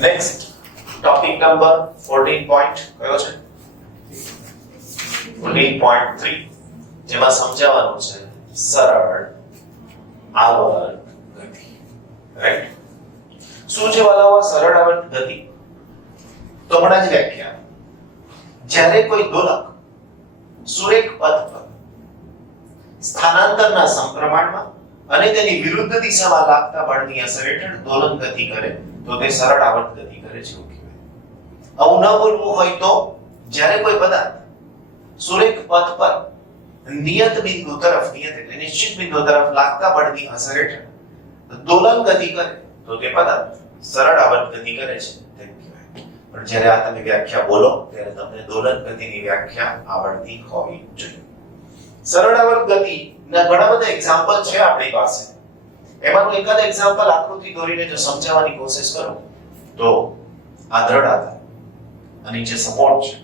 Next topic number 14 point કયો છે 14.3 જેમાં સમજાવવાનું છે સરળ આવર્ત ગતિ રાઈટ શું છે વાલાઓ સરળ આવર્ત ગતિ તો હમણાં જ વ્યાખ્યા જ્યારે કોઈ દોલક સુરેખ પથ પર સ્થાનાંતરના સમપ્રમાણમાં અને તેની વિરુદ્ધ દિશામાં લાગતા બળની અસર હેઠળ દોલન ગતિ કરે તો તે સરળ આવર્ત ગતિ કરે છે એવું કહેવાય. આવું ન બોલવું હોય તો જ્યારે કોઈ પદાર્થ સુરેખ પથ પર નિયત બિંદુ તરફ નિયત એટલે નિશ્ચિત બિંદુ તરફ લાગતા બળની અસર હેઠળ દોલન ગતિ કરે તો તે પદાર્થ સરળ આવર્ત ગતિ કરે છે તેમ કહેવાય. પણ જ્યારે આ તમે વ્યાખ્યા બોલો ત્યારે તમને દોલન ગતિની વ્યાખ્યા આવડતી હોવી જોઈએ. સરળ આવર્ત ગતિના ઘણા બધા એક્ઝામ્પલ છે આપણી પાસે. એમાંનું એકાદ એક્ઝામ્પલ આકૃતિ દોરીને જો સમજાવવાની કોશિશ કરું તો આ દ્રઢ આધાર અને જે સપોર્ટ છે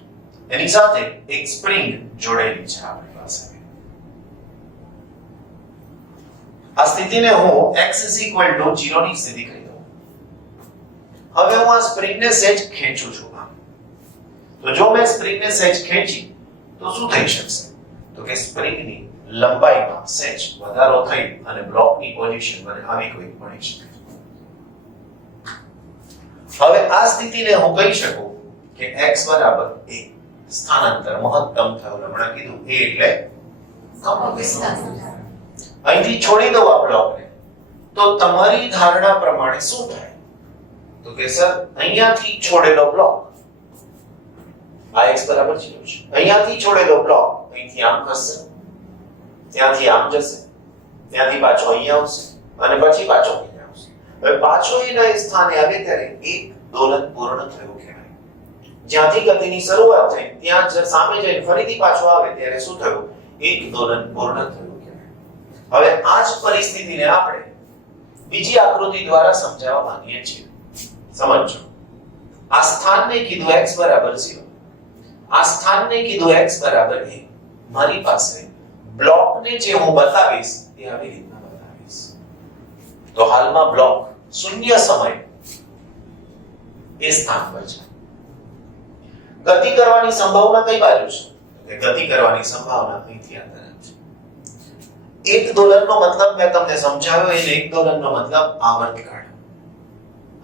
એની સાથે એક સ્પ્રિંગ જોડેલી છે આપણી પાસે. આ સ્થિતિને હું x 0 ની સ્થિતિ કહી દઉં. હવે હું આ સ્પ્રિંગને સહેજ ખેંચું છું. તો જો મેં સ્પ્રિંગને સહેજ ખેંચી તો શું થઈ શકશે તો કે સ્પ્રિંગની લંબાઈમાં સહેજ વધારો થઈ અને બ્લોકની પોઝિશન મને આવી કોઈ મળી શકે. હવે આ સ્થિતિને હું કહી શકું કે x બરાબર a સ્થાનાંતર મહત્તમ થયું. હમણાં કીધું a એટલે અહીંથી છોડી દો આ બ્લોકને તો તમારી ધારણા પ્રમાણે શું થાય તો કે સર અહીંયાથી છોડેલો બ્લોક આ x બરાબર 0 છે. અહીંયાથી છોડેલો બ્લોક અહીંથી આમ ખસશે ત્યાંથી આમ જશે ત્યાંથી પાછો અહીંયા આવશે અને પછી પાછો અહીંયા આવશે. હવે પાછો એના સ્થાને આવે ત્યારે એક દોલન પૂર્ણ થયું કહેવાય. જ્યાંથી ગતિની શરૂઆત થઈ ત્યાં જ સામે જઈને ફરીથી પાછો આવે ત્યારે શું થયું એક દોલન પૂર્ણ થયું કહેવાય. હવે આ જ પરિસ્થિતિને આપણે બીજી આકૃતિ દ્વારા સમજાવવા માંગીએ છીએ. સમજો આ સ્થાનને કીધું x બરાબર 0 આ સ્થાનને કીધું x બરાબર a. મારી પાસે બ્લોકને જે હું બતાવીશ એ આવી રીતના બતાવીશ. તો હાલમાં બ્લોક શૂન્ય સમય એ સ્થાન પર છે. ગતિ કરવાની સંભાવના કઈ બાજુ છે ગતિ કરવાની સંભાવના અહીંથી આ તરફ છે. એક દોલનનો મતલબ મેં તમને સમજાવ્યો એટલે એક દોલનનો મતલબ આવર્તકાળ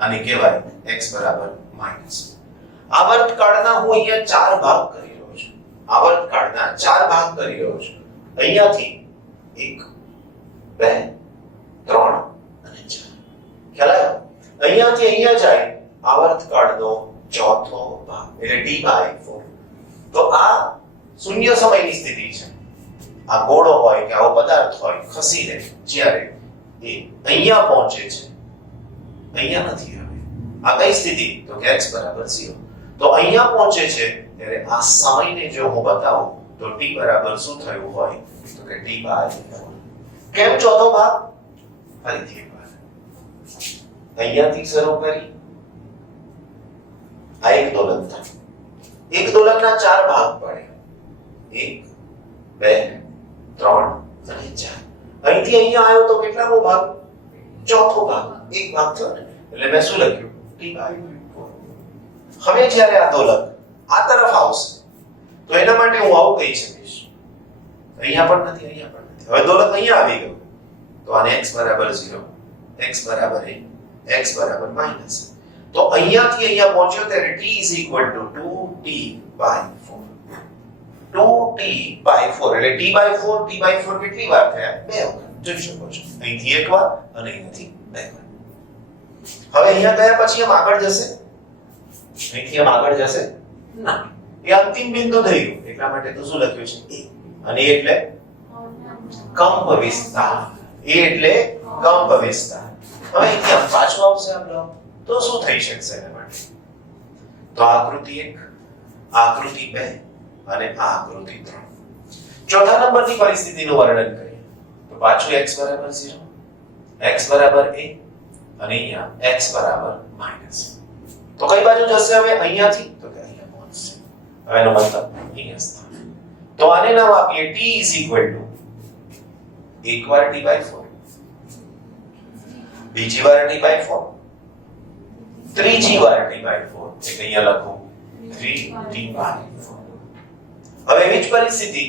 આને કહેવાય x બરાબર માઈનસ. આવર્તકાળના હું અહીંયા ચાર ભાગ કરી રહ્યો છું. આવર્તકાળના ચાર ભાગ કરી રહ્યો છું. અહીંયાથી 1 2 3 અને 4 ખ્યાલ આવ્યો. અહીંયાથી અહીંયા જાય આવર્તકાળનો ચોથો ભાગ એટલે t/4. તો આ શૂન્ય સમયની સ્થિતિ છે. આ ગોળો હોય કે આવો પદાર્થ હોય ખસીને જ્યારે એ અહીંયા પહોંચે છે અહીંયા નથી આવે. આ કઈ સ્થિતિ તો કે x બરાબર 0. તો અહીંયા પહોંચે છે ત્યારે આ સમયને જો હું બતાવું તો t બરાબર શું થયું હોય તો કે t/4. કેમ ચોથો ભાગ ફરીથી એકવાર અહીંયાથી શરૂ કરી આ એક દોલન થાય. એક દોલનના ચાર ભાગ પડે 1 2 3 અને 4. અહીંથી અહીંયા આવ્યો તો કેટલામો ભાગ ચોથો ભાગ એક ભાગ થયો ને એટલે મેં શું લખ્યું t/4. હવે જ્યારે આ દોલક આ તરફ આવશે તો એના માટે હું આવું કહી શકીશ અહીંયા પણ નથી અહીંયા પણ નથી. હવે દોલક અહીંયા આવી ગયો તો આને x બરાબર 0 x બરાબર a x બરાબર માઈનસ. તો અહીંયાથી અહીંયા પહોંચ્યો ત્યારે t 2t/4 2t/4 એટલે t/4 કેટલી વાર થયા બે વખત જોઈ શકો છો. અહીંથી એક વાર અને અહીંયાથી બે વાર. હવે અહીંયા ગયા પછી આમ આગળ જશે અહીંથી આમ આગળ જશે ના એ અંતિમ બિંદુ થઈ ગયું એટલા માટે તો શું લખ્યું છે a અને એટલે કંપ વિસ્તાર. એ એટલે કંપ વિસ્તાર. હવે અહીંથી આમ પાછો આવશે આ બ્લોક તો શું થઈ શકશે એના માટે તો આકૃતિ 1 આકૃતિ 2 અને આ આકૃતિ 3. ચોથા નંબરની પરિસ્થિતિનું વર્ણન કરીએ તો પાછું x બરાબર 0 x બરાબર a અને અહીંયા x બરાબર માઈનસ. તો કઈ બાજુ જશે હવે અહીંયાથી તો કે અહીંયા પહોંચશે. હવે એનો મતલબ અહીંયા સ્થાન. તો આને નામ આપીએ t એકવાર t/4 બીજી વાર t/4 ત્રીજી વાર t/4 એટલે અહીંયા લખું 3t/4. હવે એવી જ પરિસ્થિતિ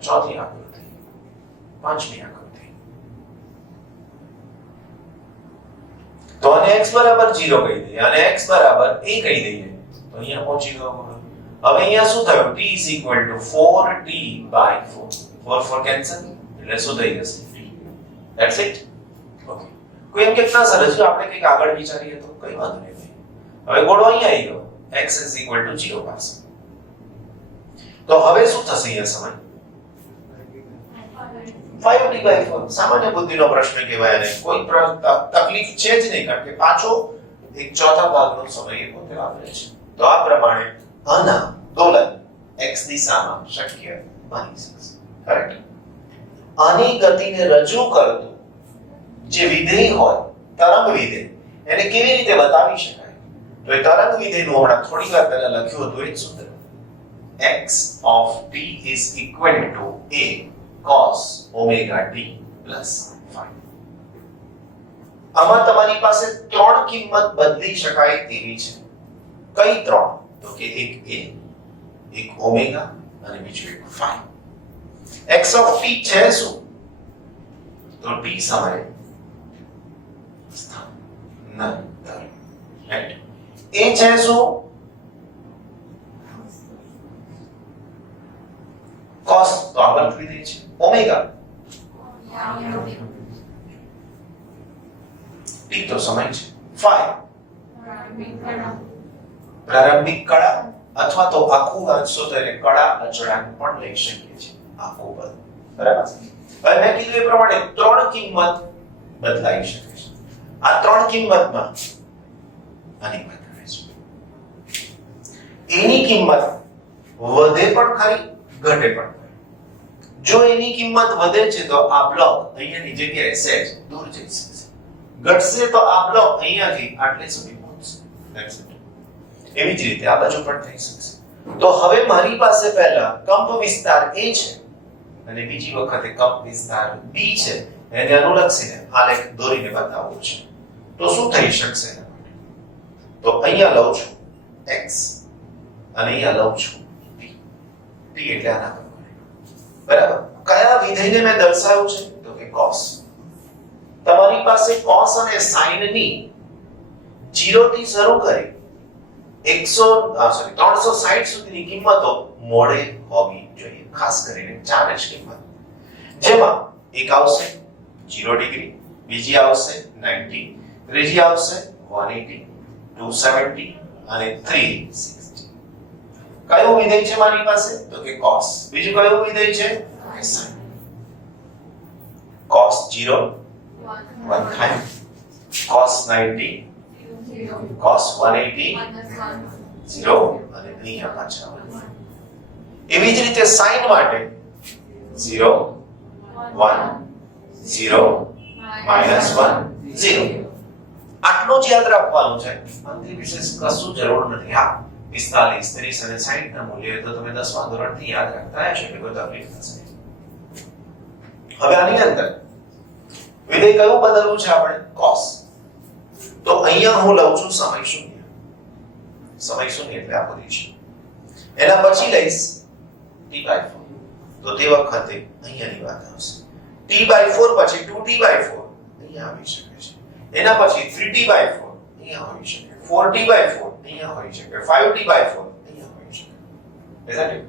ચોથી આકૃતિ, પાંચમી આકૃતિ. તો આને x બરાબર 0 કહી દઈએ અને x બરાબર a કહી દઈએ તો અહીંયા પહોંચી ગયો. હવે અહીંયા શું થયું? t = 4t/4. 4 4 કેન્સલ એટલે શું થઈ જશે? t. That's it. ઓકે. કોઈ એમ કે ના સર હજુ આપણે કંઈક આગળ વિચારીએ તો કઈ વાંધો નહીં. હવે ગોળો અહીંયા આવી ગયો x = 0 પાસે. તો હવે શું થશે અહીંયા સમય? 5t/4. સામાન્ય બુદ્ધિનો પ્રશ્ન કહેવાય અને કોઈ તકલીફ છે જ નહીં કારણ કે પાછો એક ચોથા ભાગનો સમય એ પોતે વાપરે છે. તો આ પ્રમાણે આના દોલન x દિશામાં શક્ય બની શકશે. કરેક્ટ? આની ગતિને રજૂ કરતું જે વિધેય હોય તરંગ વિધેય એને કેવી રીતે બતાવી શકાય? તો એ તરંગ વિધેયનું હમણાં થોડી વાર પહેલા લખ્યું હતું એ જ સૂત્ર. x of t is equal to a cos omega t plus phi. આમાં તમારી પાસે ત્રણ કિંમત બદલી શકાય તેવી છે. કઈ ત્રણ? તો કે એક a, એક ઓમેગા અને બીજું એક phi. x of t છે શું? તો t સમયે સ્થાનાંતર. રાઈટ? a છે શું? cos તો આવર્ત વિધેય છે. ઓમેગા t તો સમય છે. phi પ્રારંભિક કળા અથવા તો આખું વાંચશો તો એને કળા અચળાંક પણ લઈ શકીએ છીએ. આખું પદ. બરાબર? હવે મેં કીધું એ પ્રમાણે ત્રણ કિંમત બદલાઈ શકે છે. આ ત્રણ કિંમતમાં આની બદલાય છે. એની કિંમત વધે પણ ખરી, ઘટે પણ. જો એની કિંમત વધે છે તો આ બ્લોક અહીંયાની જગ્યાએ સહેજ દૂર જઈ શકશે. ઘટશે તો આ બ્લોક અહીંયાથી આટલે સુધી પહોંચશે. That's it. એવી જ રીતે આ બાજુ પણ થઈ શકશે. તો હવે મારી પાસે પહેલા કંપ વિસ્તાર A છે અને બીજી વખતે કંપ વિસ્તાર B છે. એને અનુલક્ષીને આલેખ દોરીને બતાવવું છે. તો શું થઈ શકશે એના માટે? તો અહીંયા લઉં છું x અને અહીંયા લઉં છું t. t એટલે આના બરાબર. કયા વિધેયને મેં દર્શાવ્યું છે? તો કે cos. તમારી પાસે cos અને sin ની 0 થી શરૂ કરી 360 સુધીની કિંમતો મોડે હોવી જોઈએ. ખાસ કરીને ચાર જ કિંમત જેમાં એક આવશે 0 ડિગ્રી, બીજી આવશે 90, ત્રીજી આવશે 180, 270 અને 360. કયું વિધેય છે મારી પાસે? તો કે cos. બીજું કયું વિધેય છે? sin. cos 0 1 થાય, cos 90 cos 180 0 અને અહીંયા પાછા 1. એવી જ રીતે sin માટે 0 1 0 -1 0. આટલું જ યાદ રાખવાનું છે. અંતિમ વિશેષ કશું જરૂર નથી. હા 45 30 અને 60 ના મૂલ્ય તો તમે 10મા ધોરણથી યાદ રાખતા હશો એટલે કોઈ તકલીફ નથી. હવે આની અંદર વિધેય કયું બદલવું છે આપણે? cos. તો અહીંયા હું લઉં છું સમય શૂન્ય. સમય શૂન્ય એટલે આ પોઝિશન. એના પછી લઈશ t/4. તો તે વખતે અહીંયાની વાત આવશે. t/4 પછી 2t/4 અહીંયા આવી શકે છે. એના પછી 3t/4 અહીંયા હોઈ શકે, 4t/4 અહીંયા હોઈ શકે, 5t/4 અહીંયા હોઈ શકે. Isn't it?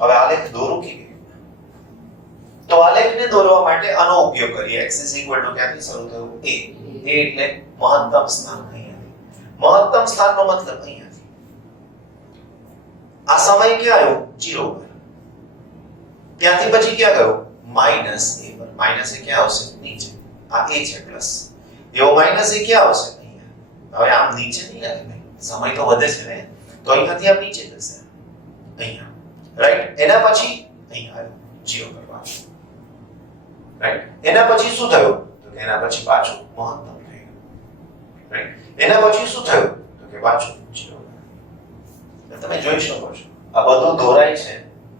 હવે આલેખ દોરું કે તો આલેખને દોરવા માટે આનો ઉપયોગ કરીએ. x ક્યાંથી શરૂ થયું? a. a એટલે મહત્તમ સ્થાન અહીંયાથી. મહત્તમ સ્થાનનો મતલબ અહીંયાથી. આ સમય ક્યાં આવ્યો? 0 પર. ત્યાંથી પછી ક્યાં ગયો? -a પર. માઈનસ એ ક્યાં આવશે? નીચે. આ a છે પ્લસ. એવો માઈનસ એ ક્યાં આવશે? અહીંયા. હવે આમ નીચે નહીં લાગે ભાઈ. સમય તો વધે છે ને. તો અહીંયાથી આમ નીચે જશે. અહીંયા. રાઈટ? એના પછી અહીંયા આવ્યો 0 કરવા. રાઈટ? એના પછી શું થયું? તો કે એના પછી પાછું મહત્તમ થઈ ગયું. રાઈટ? એના પછી શું થયું? તો કે પાછું 0. તમે જોઈ શકો છો આ બધું દોરાય છે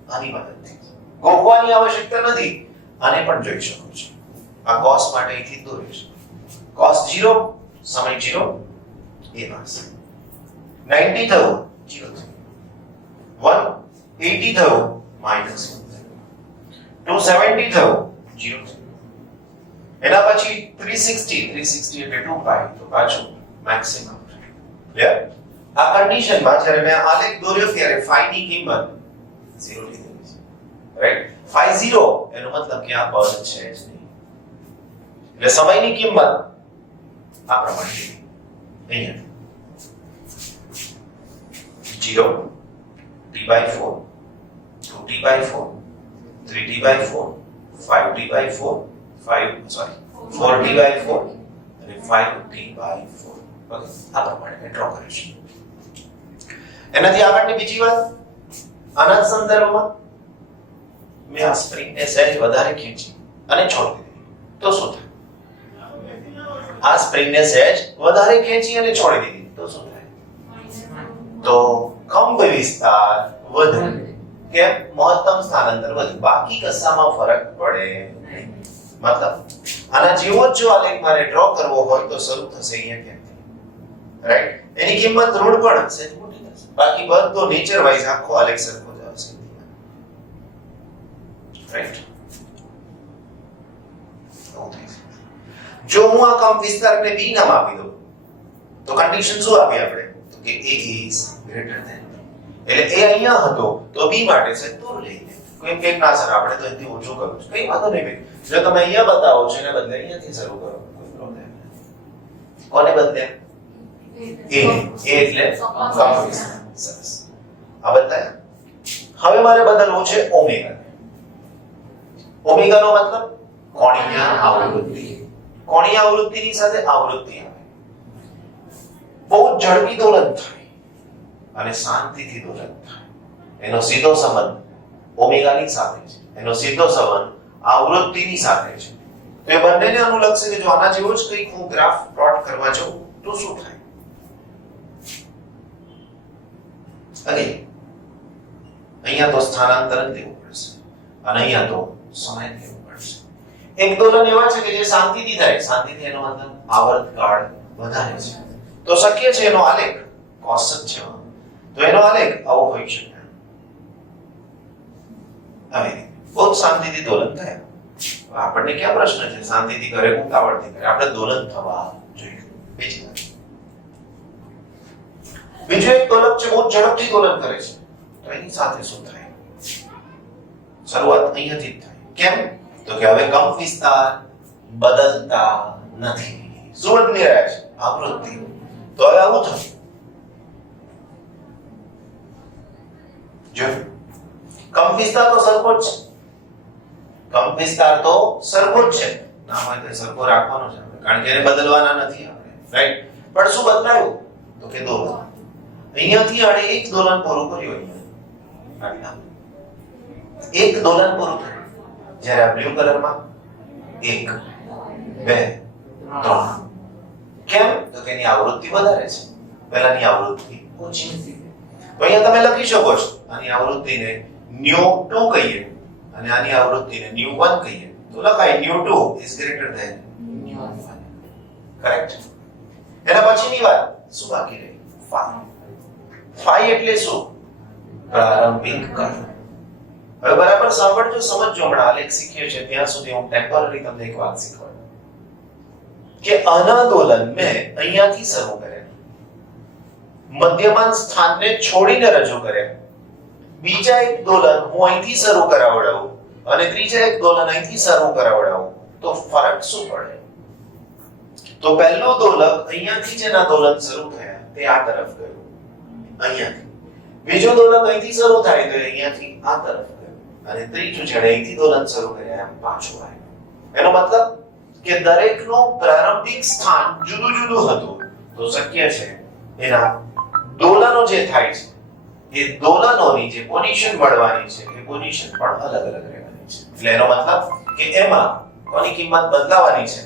આની મદદથી. ગોખવાની આવશ્યકતા નથી. આને પણ જોઈ શકો છો. આ cos માટે અહીંથી દોરીશ. cos 0 સમય 0 એ પાસે 90 થયું 0 થયું 180 થયું -1 270 થયું 0 થયું એના પછી 360 એટલે 2 પાઈ તો પાછું મેક્સિમમ ક્લિયર આ કન્ડિશનમાં જ્યારે મેં આલેખ દોર્યો ત્યારે phi ની કિંમત 0 લીધી છે રાઈટ phi 0 એનો મતલબ કે આ પદ છે જ નહીં એટલે સમયની કિંમત આ પ્રમાણે અહીંયા 0 t/4 2t/4 3t/4 5t/4 4t/4 અને 5t/4 ઓકે આ પ્રમાણે ડ્રો કરીશું એનાથી આગળની બીજી વાત આના સંદર્ભમાં મેં આ સ્પ્રિંગને સહેજ વધારે ખેંચી અને છોડી દીધી તો શું થાય આ સ્પ્રિંગને સહેજ વધારે ખેંચી અને છોડી દીધી તો શું થાય તો કંપ વિસ્તાર વધે કે મહત્તમ સ્થાનાંતર વધે બાકી કશામાં ફરક પડે નહીં મતલબ આના જેવો જ જો આલેખ મારે ડ્રો કરવો હોય તો શરૂ થશે અહીંયા ક્યાંથી રાઈટ એની કિંમત ઋણ પણ હશે મોટી થશે બાકી બધો નેચર વાઇઝ આખો આલેખ સરખો જ આવશે રાઈટ જો હું આ કંપ વિસ્તારને b નામ આપી દઉં તો કન્ડિશન શું આપી આપણે તો કે a is greater than એટલે a અહીંયા હતો તો b માટે છે તો લઈને કોઈ કે ના સર આપણે તો અહીંથી ઓછું કરવું છે કઈ વાંધો નહીં ભાઈ જો તમે અહીંયા બતાવો છો એને બદલે અહીંયાથી શરૂ કરો કોઈ પ્રોબ્લેમ નથી કોને બદલે a એટલે કંપ વિસ્તાર સરસ આ બદલાય હવે મારે બદલવું છે ઓમેગા ઓમેગા નો મતલબ કોણીય આવૃત્તિ કોણીય આવૃત્તિની સાથે આવૃત્તિ આવે બહુ ઝડપી દોલન થાય અને શાંતિથી દોલન થાય એનો સીધો સંબંધ ઓમેગાની સાથે છે એનો સીધો સંબંધ આવૃત્તિની સાથે છે તો એ બંનેને અનુલક્ષે કે જો આના જેવો જ કંઈક હું ગ્રાફ પ્લોટ કરવા જાઉં તો શું થાય અહીંયા તો સ્થાનાંતરણ લેવું પડશે અને અહીંયા તો સમય લેવું પડશે એક દોલન એવા છે કે જે શાંતિથી થાય શાંતિથી એનો મતલબ આવર્તકાળ વધારે છે તો શક્ય છે એનો આલેખ cos છે તો એનો આલેખ આવો હોઈ શકે હવે બહુ શાંતિથી દોલન થાય આપણને ક્યાં પ્રશ્ન છે શાંતિથી કરે ઉતાવળથી કરે આપણે દોલન થવા જોઈએ બીજી વાત બીજો એક દોલક છે બહુ ઝડપથી દોલન કરે છે તો એની સાથે શું થાય શરૂઆત અહીંયાથી જ થાય કેમ તો કે હવે કંપ વિસ્તાર બદલતા નથી શું બદલી રહ્યા છે આવૃત્તિ તો હવે આવું થયું જો કંપ વિસ્તાર તો સરખો જ છે કંપ વિસ્તાર તો સરખો જ છે ના હોય તો સરખો રાખવાનો છે કારણ કે એને બદલવાના નથી આપણે રાઈટ પણ શું બદલાયું તો કે દોલન અહીંયાથી આડે એક દોલન પૂરું કર્યું અહીંયા એક દોલન પૂરું થયું જ્યારે આ બ્લુ કલરમાં 1 2 3 કેમ તો કે એની આવૃત્તિ વધારે છે પહેલાની આવૃત્તિ ઓછી હતી તો અહીંયા તમે લખી શકો છો આની આવૃત્તિને nu2 કહીએ અને આની આવૃત્તિને nu1 કહીએ તો લખાય nu2 is greater than nu1 correct એના પછીની વાત શું બાકી રહી phi એટલે શું પ્રારંભિક કણ હવે બરાબર સાંભળજો સમજજો હમણાં આલેખ શીખ્યો છે ત્યાં સુધી હું ટેમ્પરરી તમને એક વાત શીખવાડું કે આના દોલન મેં અહીંયાથી શરૂ કર્યા મધ્યમાન સ્થાનને છોડીને રજૂ કર્યા બીજા એક દોલન હું અહીંથી શરૂ કરાવડાવું અને ત્રીજા એક દોલન અહીંથી શરૂ કરાવડાવું તો ફરક શું પડે તો પહેલો દોલક અહીંયાથી જેના દોલન શરૂ થયા તે આ તરફ ગયું અહીંયાથી બીજો દોલક અહીંથી શરૂ થાય તો અહીંયાથી આ તરફ ગયું અને ત્રીજું છે અહીંથી દોલન શરૂ કર્યા એમ પાછું આવ્યું એનો મતલબ કે દરેકનું પ્રારંભિક સ્થાન જુદું જુદું હતું તો શક્ય છે એના દોલનો જે થાય છે એ દોલનોની જે પોઝિશન મળવાની છે એ પોઝિશન પણ અલગ અલગ રહેવાની છે એટલે એનો મતલબ કે એમાં કોની કિંમત બદલાવાની છે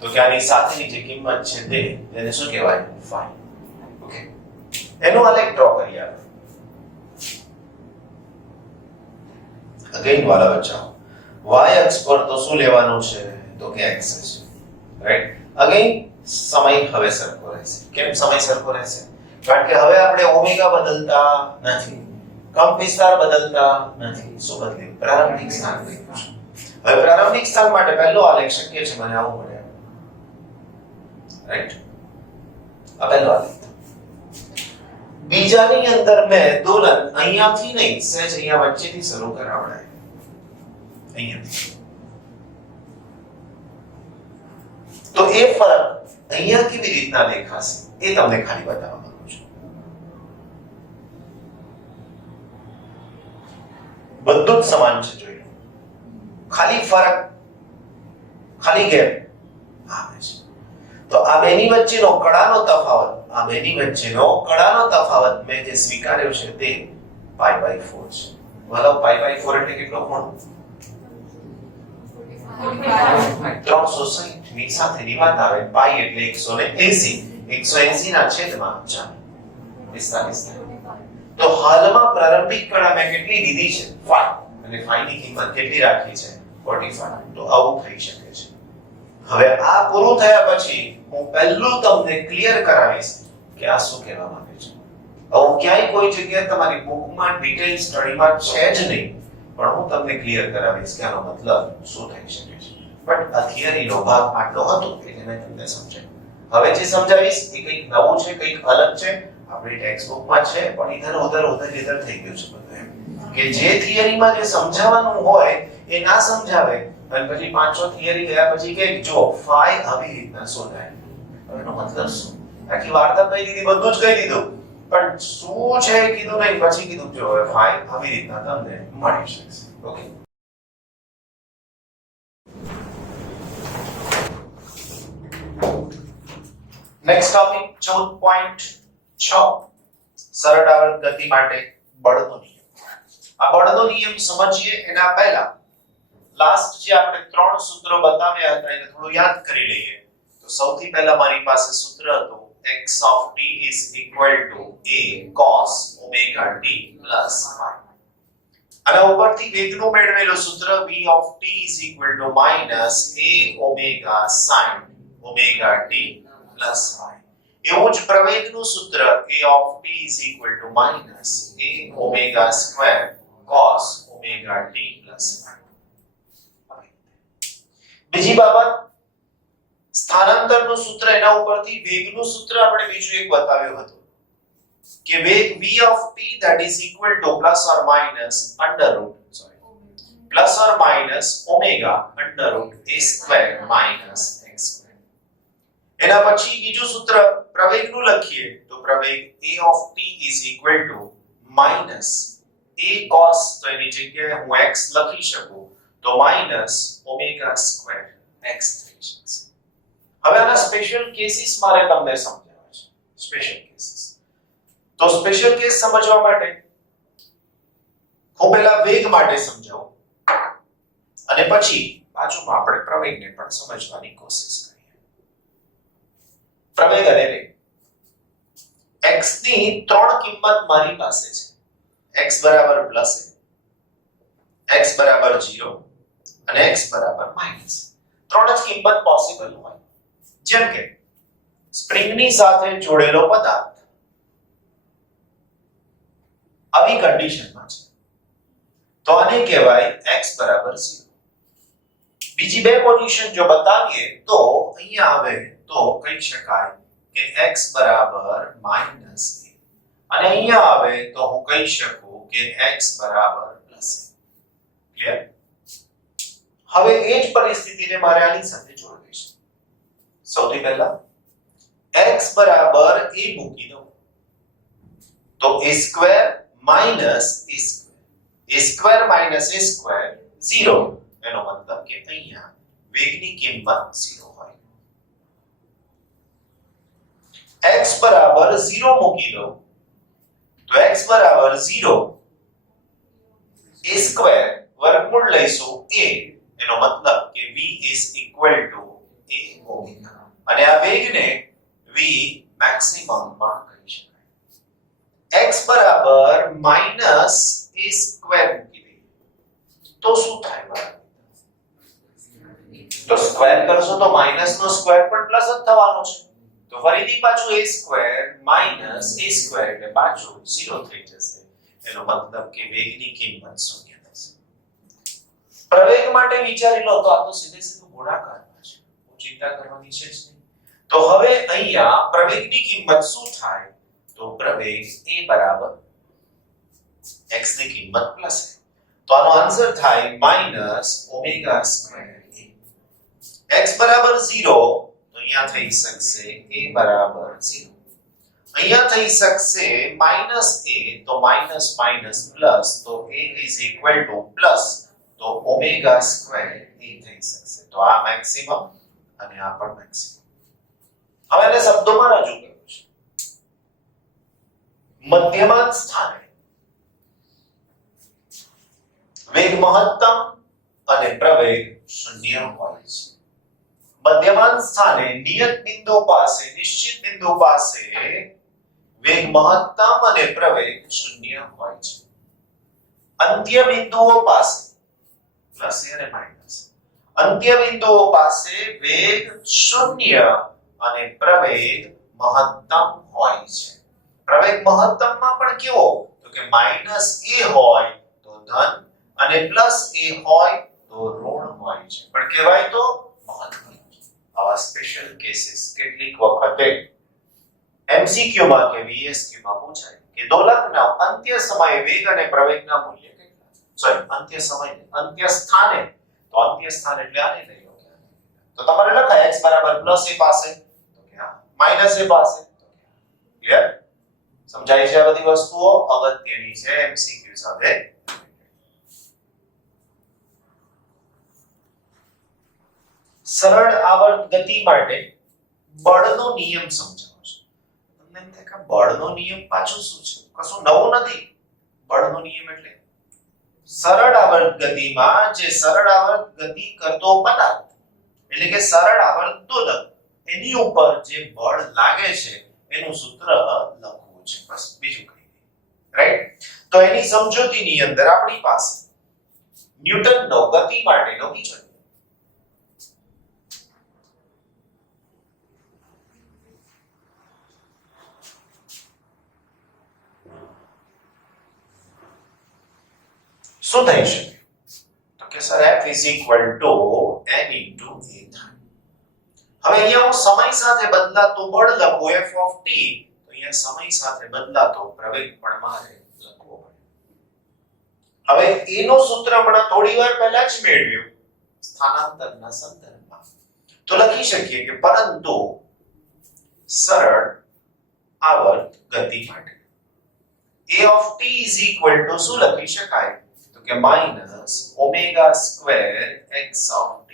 તો કે આની સાથેની જે કિંમત છે તેને શું કહેવાય phi ઓકે એનો આલેખ ડ્રો કરીએ આપણે અગેન વાલા બચ્ચાઓ y અક્ષ પર તો શું લેવાનું છે તો કે x છે રાઈટ અગેન સમય હવે સરખો રહેશે. કેમ સમય સરખો રહેશે? કારણ કે હવે આપણે ઓમેગા બદલતા નથી, કંપ વિસ્તાર બદલતા નથી. શું બદલ્યું? પ્રારંભિક સ્થાન બદલ્યું છે. હવે પ્રારંભિક સ્થાન માટે પહેલો આલેખ શક્ય છે, મને આવું મળે, રાઈટ? આ પહેલો આલેખ. બીજાની અંદર મેં દોલન અહીંયાથી નહીં, સહેજ અહીંયા વચ્ચેથી શરૂ કરાવડાય, અહીંયાથી. તો એ ફરક અહીંયા કેવી રીતના દેખાશે એ તમને ખાલી બતાવવા માંગુ છું. બધું જ સમાન છે, જોઈ લો. ખાલી ફરક, ખાલી ગેપ આવે છે. તો આ બેની વચ્ચેનો કડાનો તફાવત, આ બેની વચ્ચેનો કડાનો તફાવત મેં જે સ્વીકાર્યો છે તે π/4 છે. મતલબ π/4 એટલે કેટલો ખૂણો? 360 ની સાથેની વાત આવે. પાઈ એટલે 180, 180 ના છેદમાં 4, 45. તો હાલમાં પ્રારંભિક કડા મેં કેટલી લીધી છે? 5, અને 5 ની કિંમત કેટલી રાખી છે? 45. તો આવું થઈ શકે છે. હવે આ પૂરું થયા પછી હું પહેલું તમને ક્લિયર કરાવીશ કે આ શું કહેવા માંગે છે. આવું ક્યાંય કોઈ જગ્યાએ તમારી બુકમાં ડિટેલ સ્ટડીમાં છે જ નહીં, પણ હું તમને ક્લિયર કરાવીશ કે આનો મતલબ શું થઈ શકે છે. બટ આ થિયરીનો ભાગ આટલો હતો એટલે મેં તમને સમજાવ્યું. હવે જે સમજાવીશ એ કંઈક નવું છે, કંઈક અલગ છે. આપણી ટેક્સ્ટ બુકમાં છે પણ ઇધર ઉધર થઈ ગયું છે બધું, એમ કે જે થિયરીમાં જે સમજાવવાનું હોય એ ના સમજાવે અને પછી પાંચો થિયરી ગયા પછી કે જો ફાઈ આવી રીતના શોધાય. એનો મતલબ શું? આખી વાર્તા કહી દીધી, બધું જ કહી દીધું, પણ શું છે કીધું નહીં. પછી કીધું જો હવે ફાઈ આવી રીતના તમને મળી શકશે. ઓકે, નેક્સ્ટ ટોપિક 14.6 સરળ આવર્ત ગતિ માટે બળનો નિયમ. આ બળનો નિયમ સમજીએ એના પહેલા લાસ્ટ જે આપણે ત્રણ સૂત્રો બતાવ્યા હતા એને થોડું યાદ કરી લઈએ. તો સૌથી પહેલા મારી પાસે સૂત્ર હતું x of t is equal to a cos omega t plus phi. આના ઉપરથી વેગનું મેળવેલું સૂત્ર v of t is equal to minus a omega sin omega t plus phi. એવું જ પ્રવેગનું સૂત્ર a of t is equal to minus a omega square cos omega t plus phi. બીજી બાબત, સ્થાનાંતરનું સૂત્ર, એના ઉપરથી વેગનું સૂત્ર આપણે બીજું એક બતાવ્યું હતું કે વેગ v of t that is equal to plus or minus omega under root a square minus x square. એના પછી બીજું સૂત્ર પ્રવેગનું લખીએ તો પ્રવેગ a of t is equal to minus a cos, તો એની જગ્યાએ હું x લખી શકું તો minus omega square x થઈ શકશે. હવે આના સ્પેશિયલ કેસીસ મારે તમને સમજાવવા છે. સ્પેશિયલ કેસીસ, તો સ્પેશિયલ કેસ સમજવા માટે હું પહેલા વેગ માટે સમજાવું અને પછી બાજુમાં આપણે પ્રવેગને પણ સમજવાની કોશિશ કરીએ. પ્રવેગ અને વેગ. x ની ત્રણ કિંમત મારી પાસે છે. x બરાબર પ્લસ a, x બરાબર 0 અને x બરાબર માઈનસ. ત્રણ જ કિંમત પોસિબલ હોય. જેમ કે સ્પ્રિંગની સાથે જોડેલો પદાર્થ આવી કન્ડિશનમાં છે તો આને કહેવાય x બરાબર 0. બીજી બે પોઝિશન જો બતાવીએ તો અહીંયા આવે તો કહી શકાય કે x બરાબર માઈનસ a, અને અહીંયા આવે તો હું કહી શકું કે x બરાબર પ્લસ a. ક્લિયર? હવે એ જ પરિસ્થિતિને મારે આની સાથે જોડવી છે. સૌથી પહેલા x બરાબર a મૂકી દઉં તો a square minus a square, a square minus a square 0. એનો મતલબ કે અહીંયા વેગની કિંમત 0 હોય. x બરાબર 0 મૂકી દઉં તો x બરાબર 0 a સ્ક્વેર વર્ગમૂળ લઈશું a, એનો મતલબ કે v is equal to a omega, અને આ વેગને v મેક્સિમમ પણ કહી શકાય. x બરાબર માઈનસ a સ્ક્વેર મૂકી દઈએ તો શું થાય? બરાબર તો સ્ક્વેર કરશો તો માઈનસ નો સ્ક્વેર પણ પ્લસ જ થવાનો છે, તો ફરીથી પાછું a square minus a square એટલે પાછું 0 થઈ જશે, એનો મતલબ કે વેગની કિંમત શૂન્ય થશે. પ્રવેગ માટે વિચારી લો તો આ તો સીધે સીધું ગુણાકારમાં છે, ચિંતા કરવાની છે જ નહીં. તો હવે અહીંયા પ્રવેગની કિંમત શું થાય, તો પ્રવેગ a બરાબર x ની કિંમત પ્લસ a, તો આનો આન્સર થાય minus omega square a. x બરાબર 0 તો અહીંયા થઈ શકશે a બરાબર 0, અહીંયા થઈ શકશે માઈનસ a તો માઈનસ માઈનસ પ્લસ, તો a is equal to plus તો ઓમેગા સ્ક્વેર a થઈ શકશે. તો આ મેક્સિમમ અને આ પણ મેક્સિમમ. હવે એને શબ્દોમાં રજૂ કર્યું છે. મધ્યમાંત સ્થાને વેગ મહત્તમ અને પ્રવેગ શૂન્ય હોય છે. મધ્યમાંત સ્થાને નિયત બિંદુ પાસે, નિશ્ચિત બિંદુ પાસે વેગ મહત્તમ અને પ્રવેગ શૂન્ય હોય છે. અંત્ય બિંદુઓ પાસે પ્લસ અને માઈનસ, અંત્ય બિંદુઓ પાસે વેગ શૂન્ય અને પ્રવેગ મહત્તમ હોય છે. પ્રવેગ મહત્તમમાં પણ કેવો, તો કે માઈનસ a હોય તો ધન અને પ્લસ a હોય તો ઋણ હોય છે, પણ કહેવાય તો મહત્તમ. આવા સ્પેશિયલ કેસીસ કેટલીક વખતે એમસીક્યુ માં કે વીએસક્યુ માં પૂછાય કે દોલકના અંત્ય સમયે વેગ અને પ્રવેગના મૂલ્ય કેટલા છે. સોરી, અંત્ય સમયે, અંત્ય સ્થાને, તો અંત્ય સ્થાન એટલે આને લઈ લો, તો તમારે લખાય x બરાબર પ્લસ a પાસે, તો કે હા માઈનસ a પાસે, તો કે ક્લિયર. સમજાય છે આ બધી વસ્તુઓ અગત્યની છે એમસીક્યુ સાથે. સરળ આવર્ત ગતિ માટે બળનો નિયમ સમજાવો છે. તમને એમ થાય કે બળનો નિયમ પાછું શું છે, કશું નવું નથી. બળનો નિયમ એટલે સરળ આવર્ત ગતિમાં જે સરળ આવર્ત ગતિ કરતો પદાર્થ એટલે કે સરળ આવર્ત દોલક, એની ઉપર જે બળ લાગે છે એનું સૂત્ર લખવું છે, બસ બીજું કંઈ નહીં. રાઈટ? તો એની સમજૂતીની અંદર આપણી પાસે ન્યૂટનનો ગતિ માટેનો બીજો નિયમ. શું થઈ શકે, તો કે સર f n * a થાય. હવે અહીંયા હું સમય સાથે બદલાતું બળ લખું f of t, તો અહીંયા સમય સાથે બદલાતો પ્રવેગ પણ મારે લખવો પડે. હવે a નો સૂત્ર હમણાં થોડી વાર પહેલા જ મેળવ્યું સ્થાનાંતરના સંદર્ભમાં, તો લખી શકીએ કે પરંતુ સરળ આવર્ત ગતિ માટે a of t = શું લખી શકાય, કે minus omega square x of t.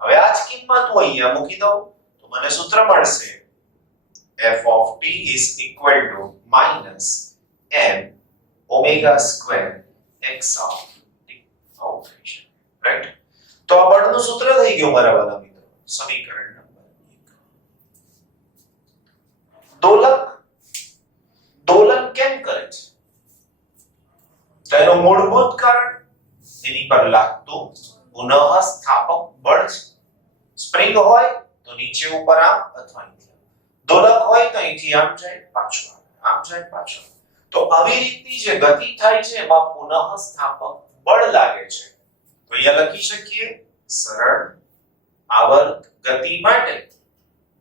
હવે આ જ કિંમત હું અહીંયા મૂકી દઉં તો મને સૂત્ર મળશે f of t = minus m omega square x of t. આવું થઈ શકે, રાઈટ? તો આ બળનું સૂત્ર થઈ ગયું મારા વાલા મિત્રો, સમીકરણ નંબર 1. દોલન કેમ કરે છે, તેનું મૂળભૂત કારણ એની પર લાગતું પુનઃસ્થાપક બળ છે. સ્પ્રિંગ હોય તો નીચે ઉપર આમ અથવા નીચે, દોલક હોય તો અહીંથી આમ જાય પાછું આવે, આમ જાય પાછું. તો આવી રીતની જે ગતિ થાય છે એમાં પુનઃસ્થાપક બળ લાગે છે. તો અહીંયા લખી શકીએ સરળ આવર્ત ગતિ માટે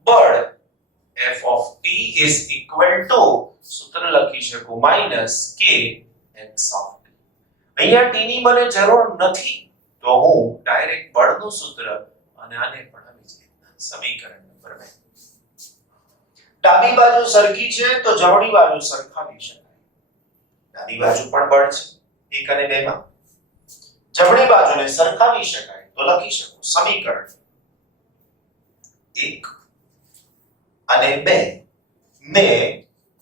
બળ f of t = સૂત્ર લખી શકું minus k x of t. અહીંયા t ની મને જરૂર નથી, તો હું ડાયરેક્ટ બળનું સૂત્ર અને આને પણ આવી રીતે સમીકરણ નંબર 2. ડાબી બાજુ સરખી છે તો જમણી બાજુ સરખાવી શકાય. ડાબી બાજુ પણ બળ છે 1 અને 2 માં, જમણી બાજુને સરખાવી શકાય તો લખી શકું સમીકરણ 1 અને 2 ને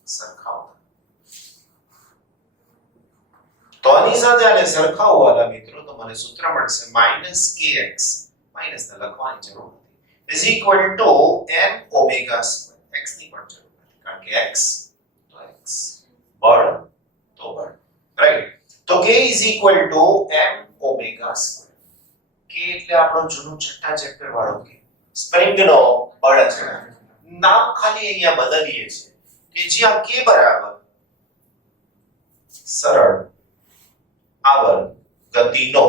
સરખાવો. તો આની સાથે આને સરખાવો વાલા મિત્રો તો મને સૂત્ર મળશે -kx, માઈનસ ને લખવાની જરૂર નથી, = m ઓમેગા સ્ક્વેર. x ની પણ જરૂર નથી કારણ કે x તો x, બળ તો બળ, રાઈટ? તો k = m omega square. k કે એટલે આપણો જૂનું છઠ્ઠા ચેપ્ટર વાળો કે સ્પ્રિંગનો બળ અચળાંક. નામ ખાલી અહીંયા બદલીએ છે કે જ્યાં કે બરાબર સરળ આવર્ત ગતિનો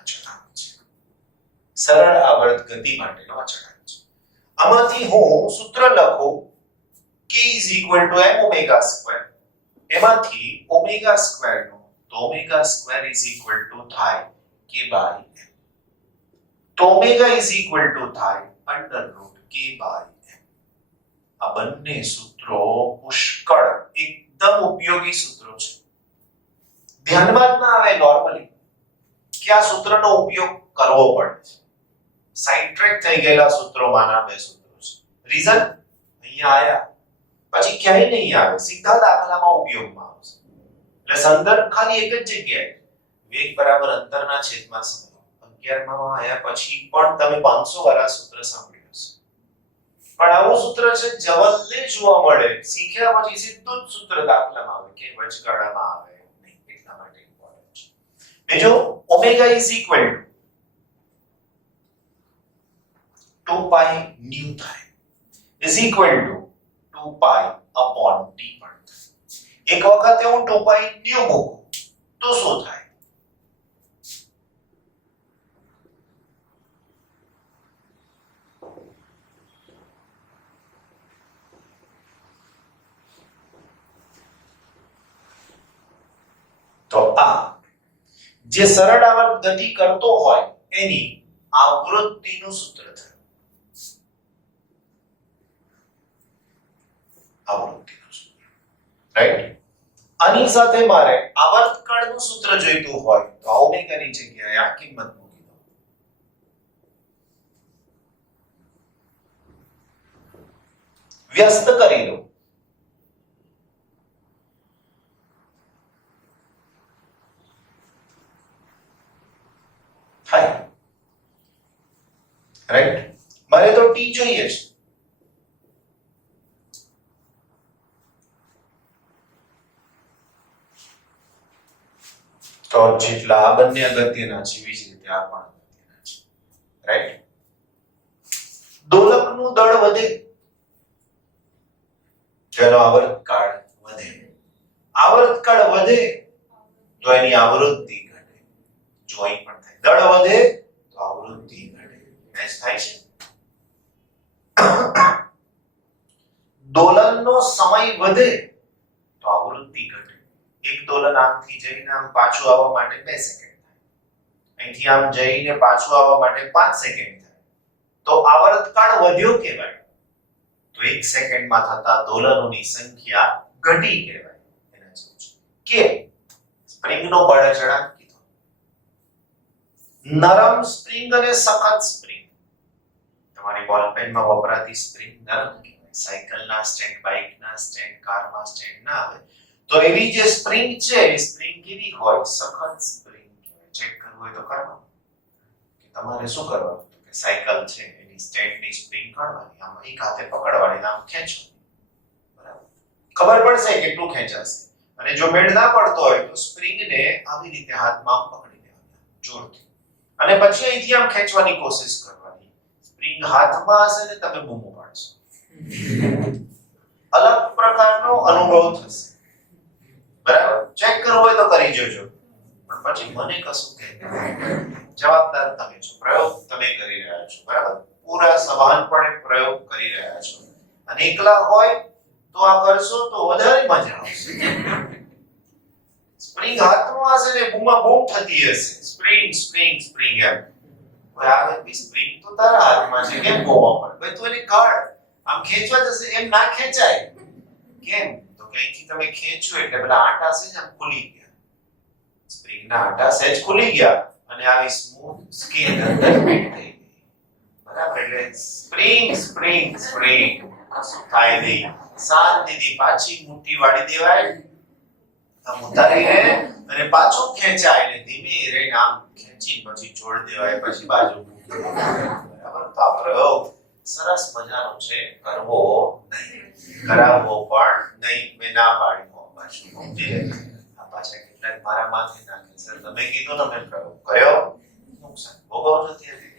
અચળાંક છે. સરળ આવર્ત ગતિ માટેનો અચળાંક છે. આમાંથી હું સૂત્ર લખું k m omega square. એમાંથી omega square નો તો omega square થાય k by m. તો omega થાય under root k by m. આ બંને સૂત્રો પુષ્કળ એકદમ ઉપયોગી સૂત્રો છે. ધ્યાનમાં ના આવે નોર્મલી કે આ સૂત્રનો ઉપયોગ કરવો પડે છે. સાઇડ ટ્રેક થઈ ગયેલા સૂત્રોમાંના બે સૂત્રો છે. રીઝન અહીંયા આયા પછી ક્યાંય નહીં આવે, સીધા દાખલામાં ઉપયોગમાં આવશે. એટલે સંદર્ભ ખાલી એક જ જગ્યાએ વેગ બરાબર અંતરના છેદમાં સમય. 11 માં આયા પછી પણ તમે 500 વાળા સૂત્ર સાંભળ્યું હશે. પણ આવું સૂત્ર છે જવલ્લે જોવા મળે, શીખ્યા પછી સીધું જ સૂત્ર દાખલામાં આવે કે વચગાળામાં આવે નહીં. એટલા માટે ઇમ્પોર્ટન્ટ છે. બીજો ઓમેગા = 2 પાઈ ન્યુ થાય = 2 પાઈ upon t પણ થાય. એક વખતે હું 2 પાઈ ન્યુ મૂકું તો શું થાય? તો આ જે સરળ આવર્ત ગતિ કરતો હોય એની આવૃત્તિનું સૂત્ર થયું. આવૃત્તિનું સૂત્ર, રાઈટ? આની સાથે મારે આવર્તકાળનું સૂત્ર જોઈતું હોય તો ઓમેગાની જગ્યાએ આ કિંમત મૂકી દો. વ્યસ્ત કરી દો. થાય, રાઈટ? મારે તો t જોઈએ છે. તો જેટલા આ બંને અગત્યના છે એવી જ રીતે આ પણ અગત્યના છે, રાઈટ? દોલકનું દળ વધે તેનો આવર્તકાળ વધે. આવર્તકાળ વધે તો એની આવૃત્તિ ઘટે. જો અહીં પણ થાય, દળ વધે તો આવૃત્તિ ઘટે. મેચ થાય છે. દોલનનો સમય વધે તો આવૃત્તિ ઘટે. એક દોલન આમથી જઈને આમ પાછું આવવા માટે 2 સેકન્ડ થાય. અહીંથી આમ જઈને પાછું આવવા માટે 5 સેકન્ડ થાય. તો આવર્તકાળ વધ્યો કહેવાય. તો 1 સેકન્ડમાં થતા દોલનોની સંખ્યા ઘટી કહેવાય. એના જેવું છે. કે સ્પ્રિંગનો બળ અચળાંક કીધો. નરમ સ્પ્રિંગ અને સખત સ્પ્રિંગ. તમારી બોલ પેનમાં વપરાતી સ્પ્રિંગ નરમ કહેવાય. સાયકલના સ્ટેન્ડ, બાઇકના સ્ટેન્ડ, કારમાં સ્ટેન્ડ ના આવે. તો એવી જે સ્પ્રિંગ છે એ સ્પ્રિંગ કેવી હોય? સખત સ્પ્રિંગ કહેવાય. ચેક કરવું હોય તો કરવાનું. કે તમારે શું કરવાનું? તો કે સાયકલ છે એની સ્ટેન્ડની સ્પ્રિંગ કાઢવાની, આમ એક હાથે પકડવાની, આમ ખેંચવાની. બરાબર? ખબર પડશે કેટલું ખેંચાશે. અને જો મેળ ના પડતો હોય તો સ્પ્રિંગને આવી રીતે હાથમાં આમ પકડી લેવાની જોરથી. અને પછી અહીંથી આમ ખેંચવાની કોશિશ કરવાની. સ્પ્રિંગ હાથમાં હશે ને તમે બૂમો પાડશો. અલગ પ્રકારનો અનુભવ થશે. બરાબર? ચેક કરવું હોય તો કરી જોજો. પણ પછી મને કશું કહે. જવાબદાર તમે છો. પ્રયોગ તમે કરી રહ્યા છો. બરાબર? પૂરા સભાનપણે પ્રયોગ કરી રહ્યા છો. અને એકલા હોય તો આ કરશો તો વધારે મજા આવશે. સ્પ્રિંગ હાથમાં હશે ને બૂમા બૂમ થતી હશે. સ્પ્રિંગ સ્પ્રિંગ સ્પ્રિંગ એમ. હવે આવે બી સ્પ્રિંગ તો તારા હાથમાં છે, કેમ ગોવા પડે? ભાઈ તું એને કાઢ. આમ ખેંચવા જશે એમ ના ખેંચાય. કેમ? તો કઈથી તમે ખેંચો એટલે પેલા આટા છે ને આમ ખુલી ગયા. સ્પ્રિંગના આટા સહેજ ખુલી ગયા અને આવી સ્મૂથ સ્કિન અંદર ફિટ થઈ ગઈ. બરાબર? એટલે સ્પ્રિંગ સ્પ્રિંગ સ્પ્રિંગ થાય નહીં. શાંતિથી પાછી મુઠ્ઠી વાળી દેવાય. આમ ઉતારીને અને પાછું ખેંચાય ને ધીમે રહીને આમ ખેંચી પછી જોડ દેવાય, પછી બાજુ. બરાબર? તો આ પ્રયોગ સરસ મજાનો છે. કરવો નહીં, કરાવવો પણ નહીં. મેં ના પાડી હો પાછું સમજી લે. આ પાછા કેટલાક મારા માથે નાખે સર તમે કીધું ને મેં પ્રયોગ કર્યો. હું નુકસાન ભોગવો છો ત્યારે